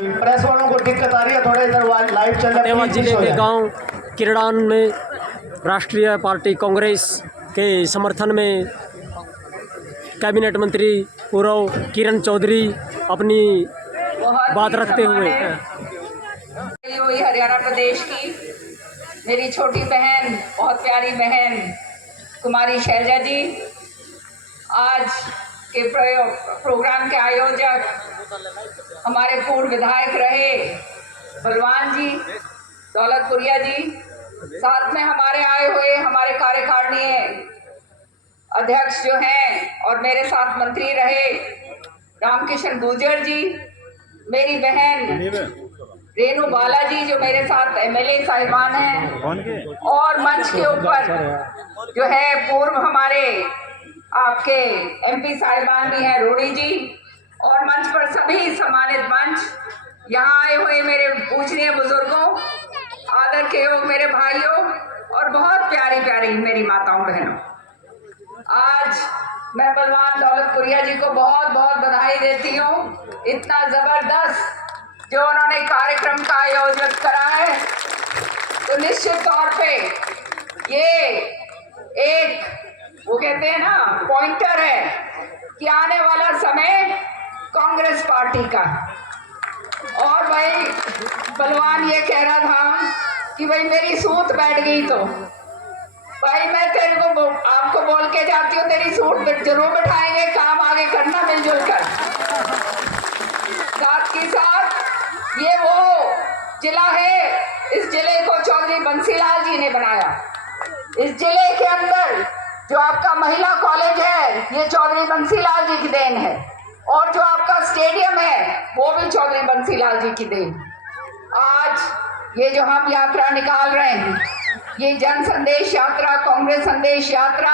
Press वालों को दिक्कत आ रही है, थोड़ा इधर लाइव चल रहा है। फतेहाबाद जिले के गांव किरड़ान में राष्ट्रीय पार्टी कांग्रेस के समर्थन में कैबिनेट मंत्री पूर्व किरण चौधरी अपनी बात रखते हुए हरियाणा प्रदेश की मेरी छोटी बहन, बहुत प्यारी बहन कुमारी शैलजा जी, आज के प्रोग्राम के आयोजक हमारे पूर्व विधायक रहे बलवान जी, दौलतपुरिया जी, साथ में हमारे आए हुए हमारे कार्यकारिणी अध्यक्ष जो हैं और मेरे साथ मंत्री रहे रामकिशन गुर्जर जी, मेरी बहन रेणु बाला जी जो मेरे साथ एमएलए साहिबान हैं, और मंच के ऊपर जो है पूर्व हमारे आपके एमपी साहिबान भी हैं रोड़ी जी, और मंच पर सभी सम्मानित मंच, यहाँ आए हुए मेरे पूजनीय बुजुर्गों, आदर के योग मेरे भाइयों और बहुत प्यारी प्यारी मेरी माताओं बहनों, आज मैं बलवान दौलतपुरिया जी को बहुत बहुत बधाई देती हूँ। इतना जबरदस्त जो उन्होंने कार्यक्रम का आयोजन करा है, तो निश्चित तौर पे ये एक वो कहते हैं ना पॉइंटर है कि आने वाला समय कांग्रेस पार्टी का। और भाई बलवान ये कह रहा था कि भाई मेरी सूत बैठ गई, तो भाई मैं तेरे को आपको बोल के जाती हूँ, तेरी सूट जरूर बैठाएंगे, काम आगे करना मिलजुल कर। साथ ही साथ ये वो जिला है, इस जिले को चौधरी बंसीलाल जी ने बनाया। इस जिले के अंदर जो आपका महिला कॉलेज है ये चौधरी बंसीलाल जी की देन है, और जो आपका स्टेडियम है वो भी चौधरी बंसीलाल जी की देन। आज ये जो हम यात्रा निकाल रहे हैं, ये जन संदेश यात्रा, कांग्रेस संदेश यात्रा,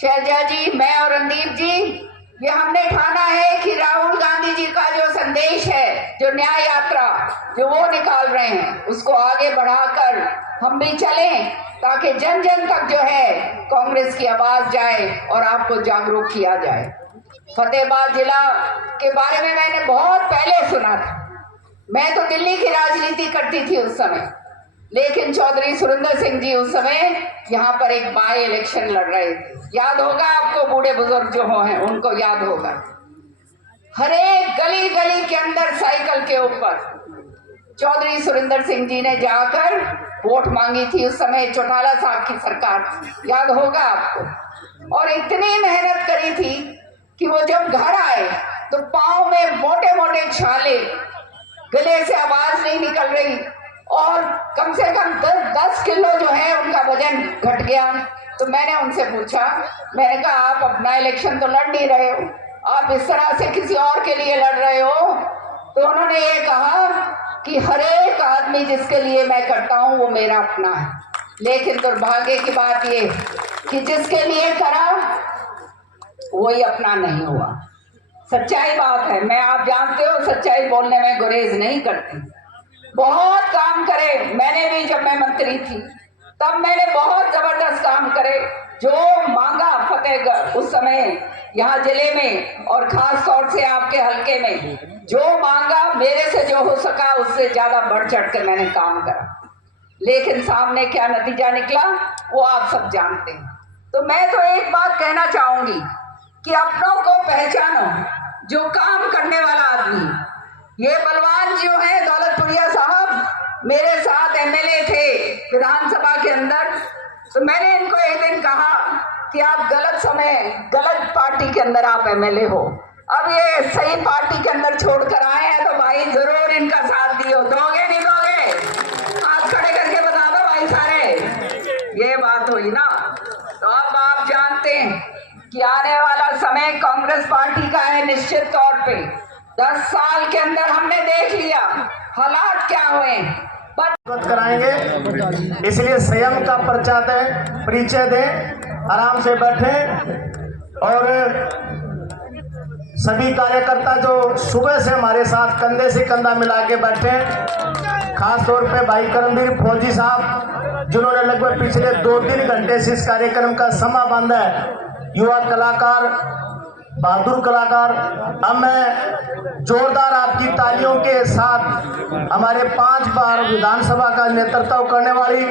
शैलजा जी, मैं और रणदीप जी, ये हमने ठाना है कि राहुल गांधी जी का जो संदेश है, जो न्याय यात्रा जो वो निकाल रहे हैं, उसको आगे बढ़ाकर हम भी चलें, ताकि जन जन तक जो है कांग्रेस की आवाज जाए और आपको जागरूक किया जाए। फतेहाबाद जिला के बारे में मैंने बहुत पहले सुना था, मैं तो दिल्ली की राजनीति करती थी उस समय, लेकिन चौधरी सुरेंद्र सिंह जी उस समय यहाँ पर एक बाय इलेक्शन लड़ रहे थे, याद होगा आपको, बूढ़े बुजुर्ग जो हैं उनको याद होगा। हर एक गली गली के अंदर साइकिल के ऊपर चौधरी सुरेंद्र सिंह जी ने जाकर वोट मांगी थी, उस समय चौटाला साहब की सरकार, याद होगा आपको। और इतनी मेहनत करी थी कि वो जब घर आए तो पाँव में मोटे मोटे छाले, गले से आवाज नहीं निकल रही, और कम से कम 10 किलो जो है उनका वजन घट गया। तो मैंने उनसे पूछा, मैंने कहा आप अपना इलेक्शन तो लड़ नहीं रहे हो, आप इस तरह से किसी और के लिए लड़ रहे हो। तो उन्होंने ये कहा कि हर एक आदमी जिसके लिए मैं करता हूँ वो मेरा अपना है, लेकिन दुर्भाग्य की बात ये कि जिसके लिए करा वही अपना नहीं हुआ। सच्चाई बात है, मैं आप जानते हो सच्चाई बोलने में गुरेज नहीं करती। बहुत काम करे मैंने भी, जब मैं मंत्री थी तब मैंने बहुत जबरदस्त काम करे, जो मांगा फतेहगढ़ उस समय यहाँ जिले में और खास तौर से आपके हलके में, जो मांगा मेरे से जो हो सका उससे ज्यादा बढ़ चढ़ कर मैंने काम करा, लेकिन सामने क्या नतीजा निकला वो आप सब जानते हैं। तो मैं तो एक बात कहना चाहूंगी कि अपनों को पहचानो, जो काम करने वाला आदमी। ये बलवान जो है दौलतपुरिया साहब मेरे साथ एमएलए थे विधानसभा के अंदर, तो मैंने इनको एक दिन कहा कि आप गलत समय गलत पार्टी के अंदर आप एमएलए हो, अब ये सही पार्टी के अंदर छोड़कर आए हैं, तो भाई जरूर इनका साथ दियो। दोगे नहीं दोगे? हाथ खड़े करके बता दो भाई सारे, ये बात हुई ना। तो अब आप जानते हैं कि आने वाला समय कांग्रेस पार्टी का है। निश्चित तौर पे 10 साल के अंदर हमने देख लिया हालात क्या हुए, कराएंगे, इसलिए संयम का परिचय दें, आराम से बैठें। और सभी कार्यकर्ता जो सुबह से हमारे साथ कंधे से कंधा मिला के बैठे, खास तौर पे भाई करमवीर फौजी साहब जिन्होंने लगभग पिछले 2-3 घंटे से इस कार्यक्रम का समा बांधा है, युवा कलाकार बहादुर कलाकार। अब मैं जोरदार आपकी तालियों के साथ हमारे 5 बार विधानसभा का नेतृत्व करने वाली